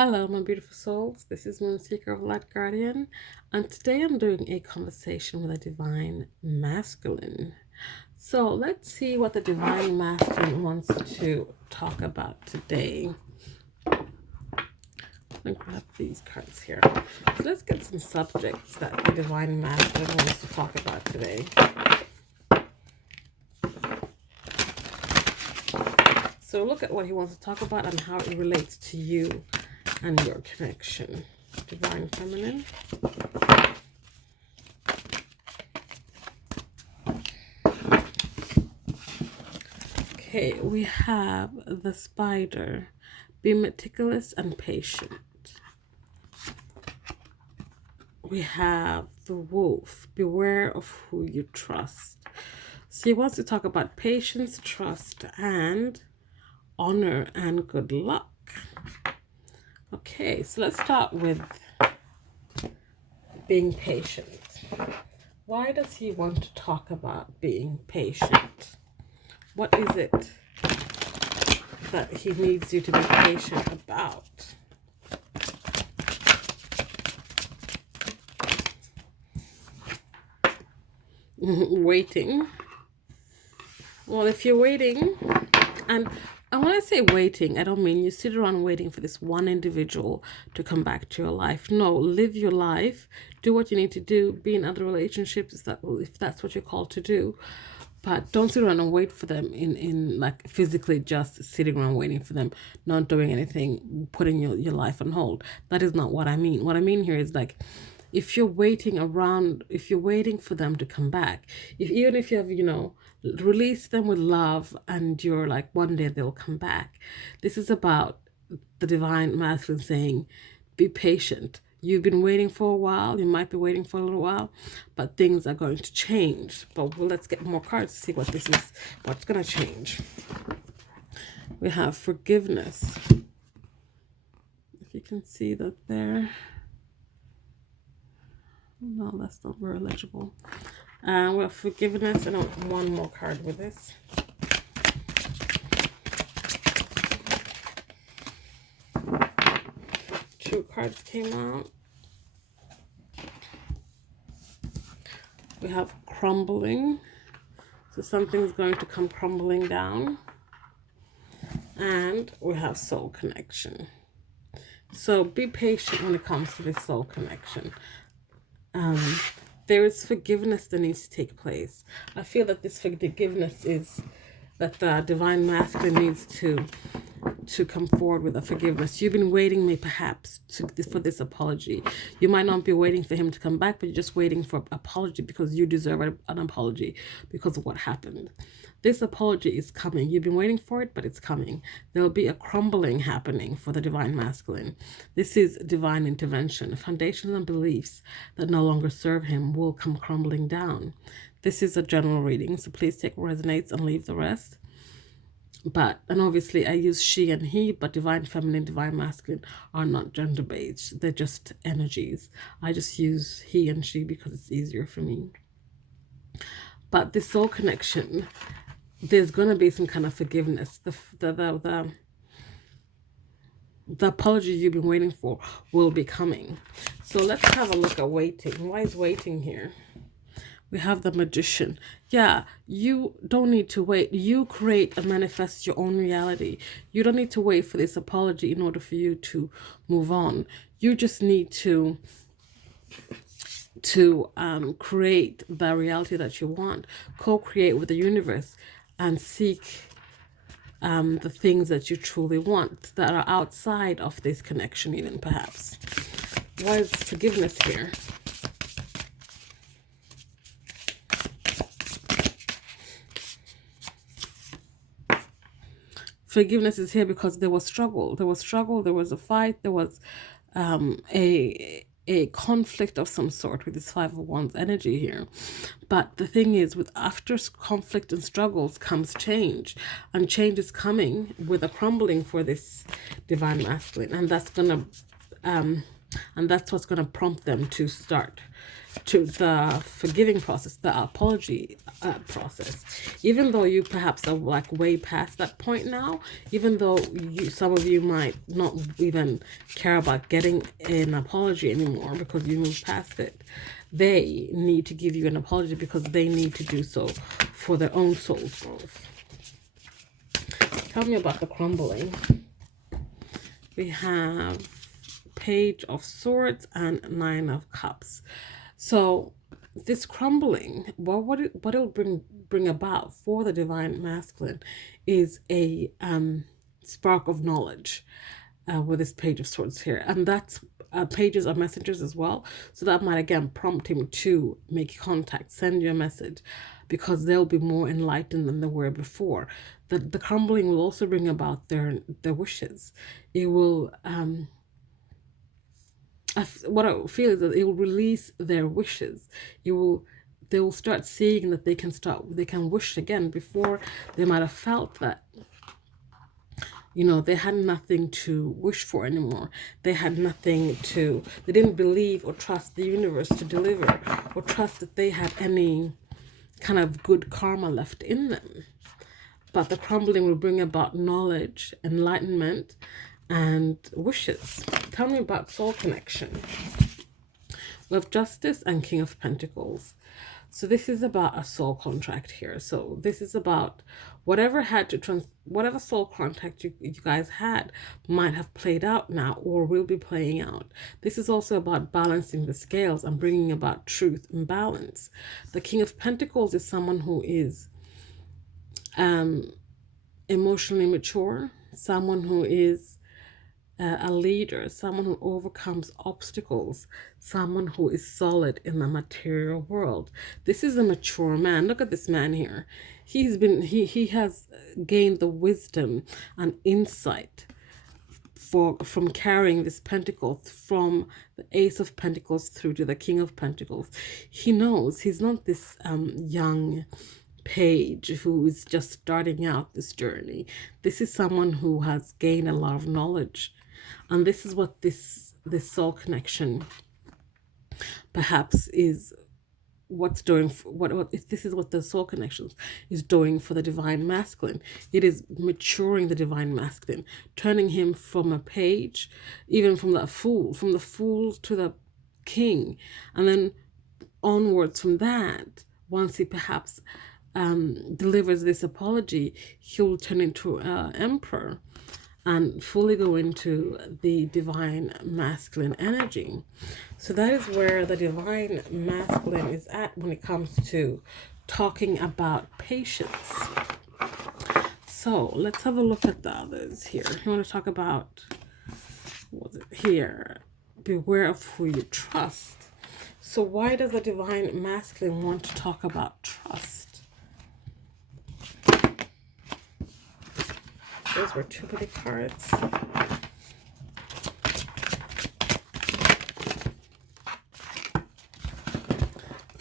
Hello, my beautiful souls. This is Moonseeker of Light Guardian, and today I'm doing a conversation with a divine masculine. So let's see what the divine masculine wants to talk about today. I'm going to grab these cards here. So let's get some subjects that the divine masculine wants to talk about today. So look at what he wants to talk about and how it relates to you and your connection. Divine feminine. Okay, we have the spider. Be meticulous and patient. We have the wolf. Beware of who you trust. So he wants to talk about patience, trust, and honor and good luck. Okay, so let's start with being patient. Why does he want to talk about being patient? What is it that he needs you to be patient about? Waiting. Well, if you're waiting, and when I say waiting, I don't mean you sit around waiting for this one individual to come back to your life. No, live your life, do what you need to do, be in other relationships if that's what you're called to do. But don't sit around and wait for them in like physically just sitting around waiting for them, not doing anything, putting your life on hold. That is not what I mean. What I mean here is like, if you're waiting around, if you're waiting for them to come back, even if you have, release them with love and you're like, one day they'll come back. This is about the divine masculine saying, be patient. You've been waiting for a while. You might be waiting for a little while, but things are going to change. But let's get more cards to see what this is, what's going to change. We have forgiveness. If you can see that there. No, that's not very legible. We have forgiveness, and I want one more card with this. Two cards came out. We have crumbling. So something's going to come crumbling down. And we have soul connection. So be patient when it comes to this soul connection. There is forgiveness that needs to take place. I feel that this forgiveness is that the divine masculine needs to come forward with a forgiveness. You've been waiting perhaps for this apology. You might not be waiting for him to come back, but you're just waiting for an apology because you deserve an apology because of what happened. This apology is coming. You've been waiting for it, but it's coming. There'll be a crumbling happening for the divine masculine. This is divine intervention. Foundations and beliefs that no longer serve him will come crumbling down. This is a general reading, so please take what resonates and leave the rest. And obviously I use she and he, but divine feminine, divine masculine are not gender based. They're just energies. I just use he and she because it's easier for me. But this soul connection, there's going to be some kind of forgiveness. The apology you've been waiting for will be coming. So let's have a look at waiting. Why is waiting here? We have the magician. Yeah, you don't need to wait. You create and manifest your own reality. You don't need to wait for this apology in order for you to move on. You just need to create the reality that you want. Co-create with the universe and seek the things that you truly want that are outside of this connection even perhaps. Why is forgiveness here? Forgiveness is here because there was struggle. There was struggle. There was a fight. There was a conflict of some sort with this Five of Wands energy here. But the thing is, with after conflict and struggles comes change, and change is coming with a crumbling for this divine masculine, and that's gonna And that's what's going to prompt them to start to the forgiving process, the apology process. Even though you perhaps are like way past that point now, even though some of you might not even care about getting an apology anymore because you moved past it, they need to give you an apology because they need to do so for their own soul's growth. Tell me about the crumbling. We have Page of Swords and Nine of Cups. So this crumbling, what it'll bring about for the divine masculine is a spark of knowledge with this Page of Swords here. And that's pages are messengers as well. So that might again prompt him to make contact, send you a message, because they'll be more enlightened than they were before. The crumbling will also bring about their wishes. It will what I feel is that it will release their wishes. They will start seeing that they can wish again. Before, they might have felt that, you know, they had nothing to wish for anymore. They didn't believe or trust the universe to deliver, or trust that they had any kind of good karma left in them. But the crumbling will bring about knowledge, enlightenment, and wishes. Tell me about soul connection. We have Justice and King of Pentacles. So this is about a soul contract here. So this is about whatever soul contract you guys had might have played out now or will be playing out. This is also about balancing the scales and bringing about truth and balance. The King of Pentacles is someone who is emotionally mature, someone who is a leader, someone who overcomes obstacles, someone who is solid in the material world. This is a mature man. Look at this man here. He has gained the wisdom and insight from carrying this pentacle from the Ace of Pentacles through to the King of Pentacles. He knows he's not this young page who is just starting out this journey. This is someone who has gained a lot of knowledge. And this is what this soul connection perhaps is what's doing. This is what the soul connection is doing for the divine masculine. It is maturing the divine masculine, turning him from a page, even from the fool to the king, and then onwards from that. Once he perhaps delivers this apology, he'll turn into an emperor and fully go into the divine masculine energy. So that is where the divine masculine is at when it comes to talking about patience. So let's have a look at the others here. You want to talk about, what was it here? Beware of who you trust. So why does the divine masculine want to talk about trust? Those were too many cards.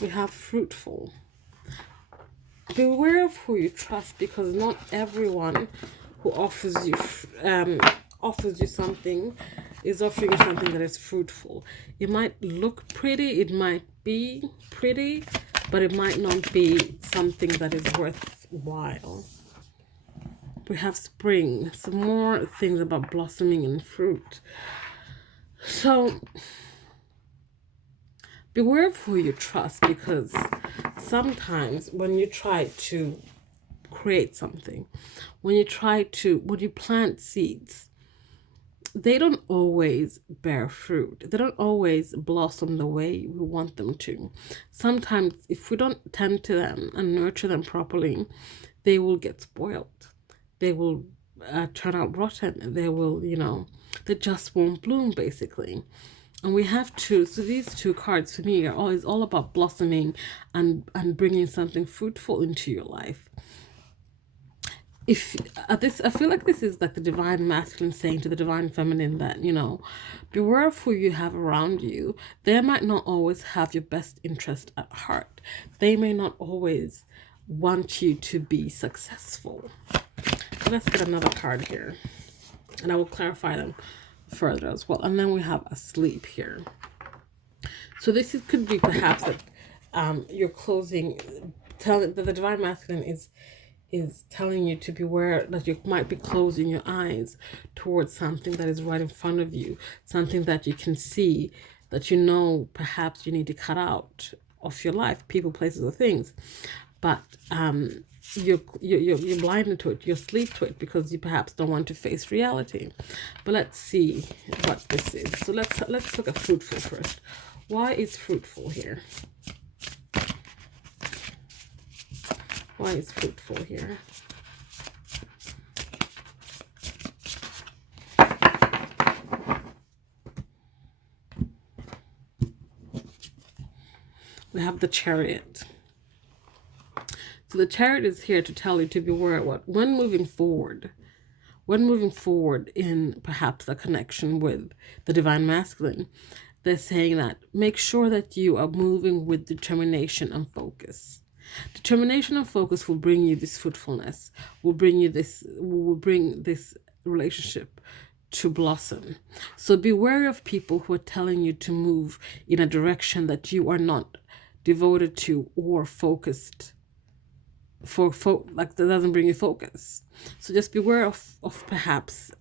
We have fruitful. Beware of who you trust, because not everyone who offers you something is offering you something that is fruitful. It might look pretty, it might be pretty, but it might not be something that is worthwhile. We have spring, some more things about blossoming and fruit. So beware of who you trust, because sometimes when you try to create something, when you plant seeds, they don't always bear fruit. They don't always blossom the way we want them to. Sometimes if we don't tend to them and nurture them properly, they will get spoiled. They will turn out rotten. They will, they just won't bloom, basically. And we have to, so these two cards for me are always all about blossoming and bringing something fruitful into your life. I feel like this is like the divine masculine saying to the divine feminine that, beware of who you have around you. They might not always have your best interest at heart. They may not always want you to be successful. Let's get another card here, and I will clarify them further as well. And then we have asleep here. So this could be perhaps that you're closing, telling that the divine masculine is telling you to beware that you might be closing your eyes towards something that is right in front of you, something that you can see, that you know perhaps you need to cut out of your life, people, places, or things, but you're blinded to it, you're asleep to it because you perhaps don't want to face reality. But let's see what this is. So let's look at fruitful first. Why is fruitful here? Why is fruitful here? We have the Chariot. So the Chariot is here to tell you to beware when moving forward in perhaps a connection with the divine masculine. They're saying that make sure that you are moving with determination and focus. Determination and focus will bring you this fruitfulness, will bring this relationship to blossom. So be wary of people who are telling you to move in a direction that you are not devoted to or focused like that doesn't bring you focus. So just beware of perhaps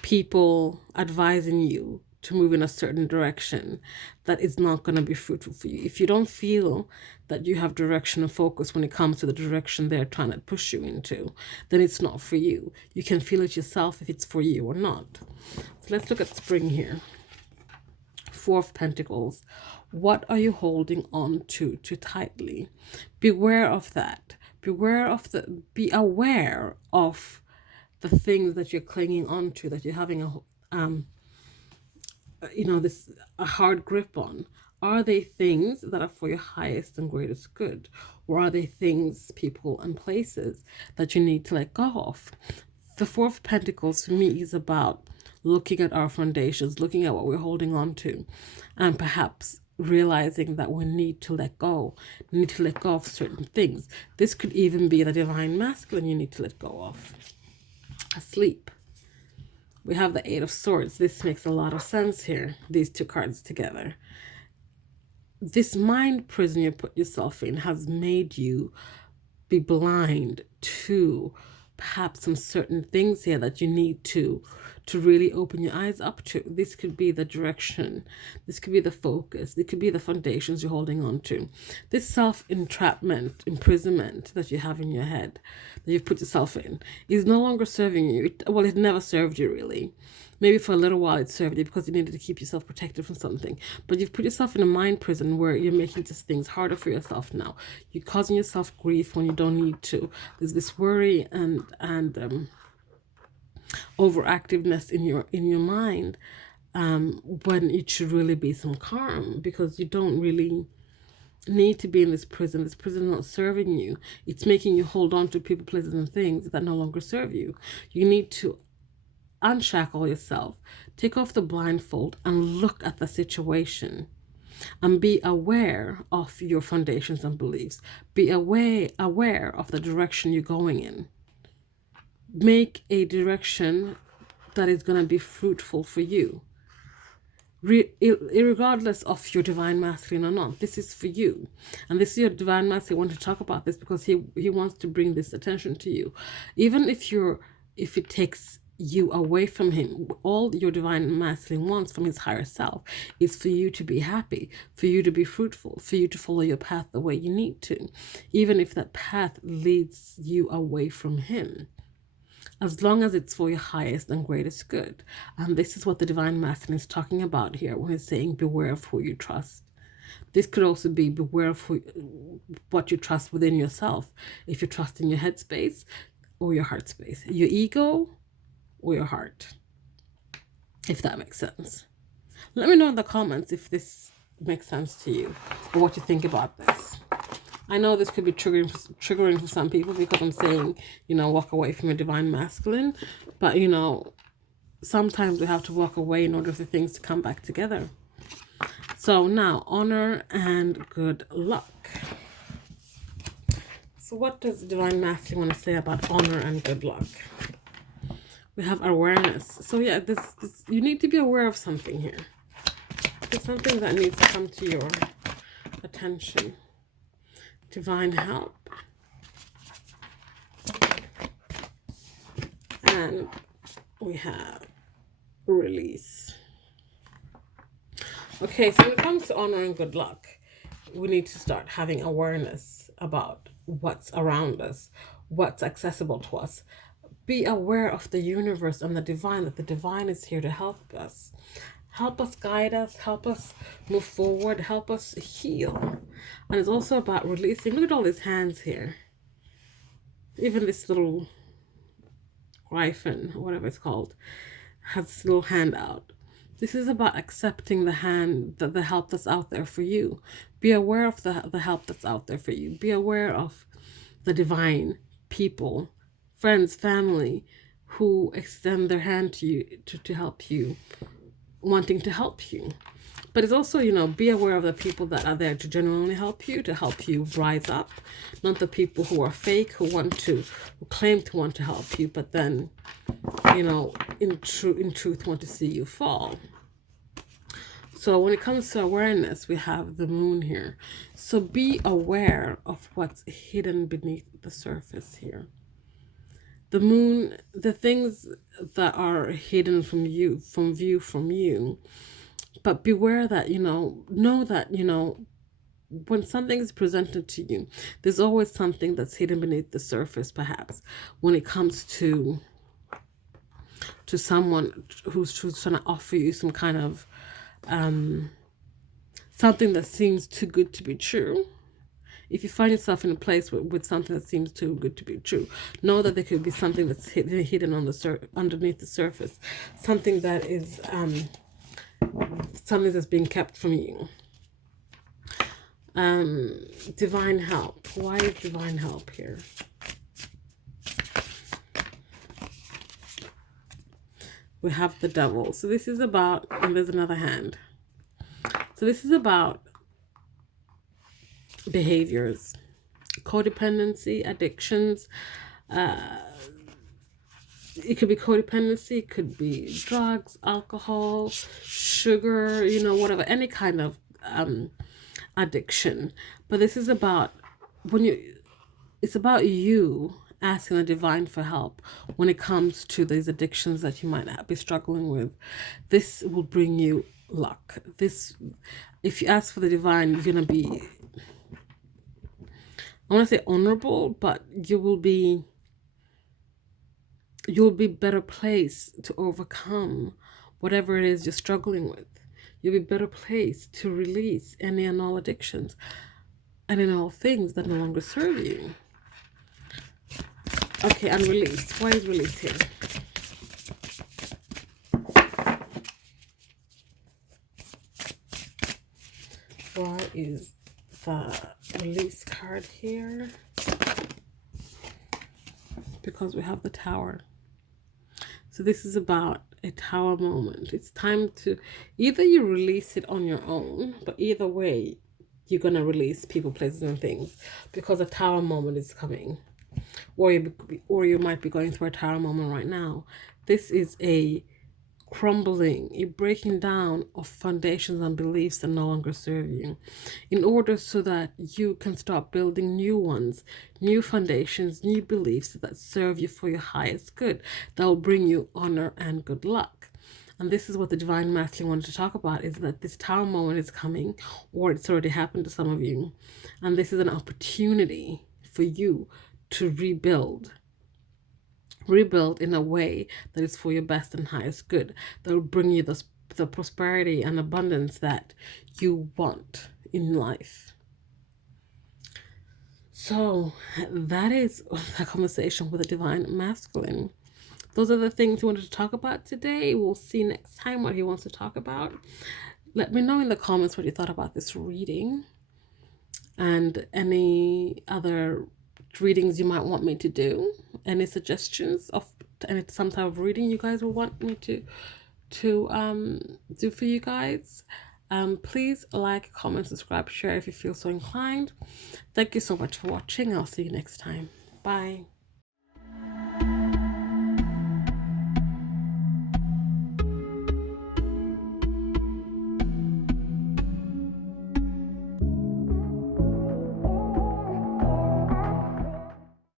people advising you to move in a certain direction that is not going to be fruitful for you. If you don't feel that you have direction and focus when it comes to the direction they're trying to push you into, then it's not for you. You can feel it yourself if it's for you or not. So let's look at spring here. Four of Pentacles. What are you holding on to too tightly? Beware of that. Be aware of the things that you're clinging on to, that you're having a hard grip on. Are they things that are for your highest and greatest good? Or are they things, people, and places that you need to let go of? The Four of Pentacles for me is about looking at our foundations, looking at what we're holding on to, and perhaps realizing that we need to let go of certain things. This could even be the divine masculine you need to let go of. Asleep. We have the Eight of Swords. This makes a lot of sense here, these two cards together. This mind prison you put yourself in has made you be blind to perhaps some certain things here that you need to really open your eyes up to. This could be the direction. This could be the focus. It could be the foundations you're holding on to. This self-entrapment, imprisonment that you have in your head, that you've put yourself in, is no longer serving you. It never served you, really. Maybe for a little while it served you because you needed to keep yourself protected from something. But you've put yourself in a mind prison where you're making just things harder for yourself now. You're causing yourself grief when you don't need to. There's this worry and overactiveness in your mind when it should really be some calm, because you don't really need to be in this prison. This prison is not serving you. It's making you hold on to people, places, and things that no longer serve you. You need to unshackle yourself, take off the blindfold, and look at the situation, and be aware of your foundations and beliefs. Be aware of the direction you're going in. Make a direction that is going to be fruitful for you, regardless of your divine masculine or not. This is for you, and this is your divine masculine. I want to talk about this because he wants to bring this attention to you, even if it takes you away from him. All your divine masculine wants from his higher self is for you to be happy, for you to be fruitful, for you to follow your path the way you need to, even if that path leads you away from him, as long as it's for your highest and greatest good. And this is what the divine masculine is talking about here when he's saying beware of who you trust. This could also be beware of what you trust within yourself. If you trust in your head space or your heart space, your ego or your heart, if that makes sense. Let me know in the comments if this makes sense to you or what you think about this. I know this could be triggering for some people because I'm saying, walk away from your divine masculine, but sometimes we have to walk away in order for things to come back together. So now, honor and good luck. So what does the divine masculine want to say about honor and good luck? We have awareness. So yeah, this you need to be aware of something here. There's something that needs to come to your attention. Divine help. And we have release. Okay, so when it comes to honor and good luck, we need to start having awareness about what's around us, what's accessible to us. Be aware of the universe and the divine, that the divine is here to help us. Help us, guide us, help us move forward, help us heal. And it's also about releasing. Look at all these hands here. Even this little Gryphon, whatever it's called, has this little hand out. This is about accepting the hand, the help that's out there for you. Be aware of the help that's out there for you. Be aware of the divine people, friends, family, who extend their hand to you to help you, wanting to help you. But it's also, be aware of the people that are there to genuinely help you rise up. Not the people who are fake, who claim to want to help you, but then, in truth want to see you fall. So when it comes to awareness, we have the moon here. So be aware of what's hidden beneath the surface here. The moon, the things that are hidden from you, from you. But beware that, know that, when something is presented to you, there's always something that's hidden beneath the surface, perhaps, when it comes to someone who's trying to offer you some kind of something that seems too good to be true. If you find yourself in a place with something that seems too good to be true, know that there could be something that's hidden on underneath the surface, something that is something that's being kept from you. Divine help. Why is divine help here? We have the devil. So this is about, and there's another hand. So this is about behaviors, codependency, addictions. It could be codependency, it could be drugs, alcohol, sugar, whatever, any kind of addiction. But this is about it's about you asking the divine for help when it comes to these addictions that you might be struggling with. This will bring you luck. If you ask for the divine, you're gonna be, I want to say honorable, but you'll be better placed to overcome whatever it is you're struggling with. You'll be better placed to release any and all addictions and in all things that no longer serve you. Okay, and release. Why is release here? Why is the release card here? Because we have the Tower. So this is about a Tower moment. It's time to, either you release it on your own, but either way, you're going to release people, places, and things, because a Tower moment is coming. Or you might be going through a Tower moment right now. This is a crumbling, a breaking down of foundations and beliefs that no longer serve you, in order so that you can start building new ones, new foundations, new beliefs that serve you for your highest good, that will bring you honor and good luck. And this is what the Divine Masculine wanted to talk about, is that this Tower moment is coming, or it's already happened to some of you. And this is an opportunity for you to rebuild in a way that is for your best and highest good, that will bring you the prosperity and abundance that you want in life. So that is the conversation with the Divine Masculine. Those are the things we wanted to talk about today. We'll see next time what he wants to talk about. Let me know in the comments what you thought about this reading, and any other readings you might want me to do, any suggestions of some type of reading you guys will want me to do for you guys. Please like, comment, subscribe, share if you feel so inclined. Thank you so much for watching. I'll see you next time. Bye.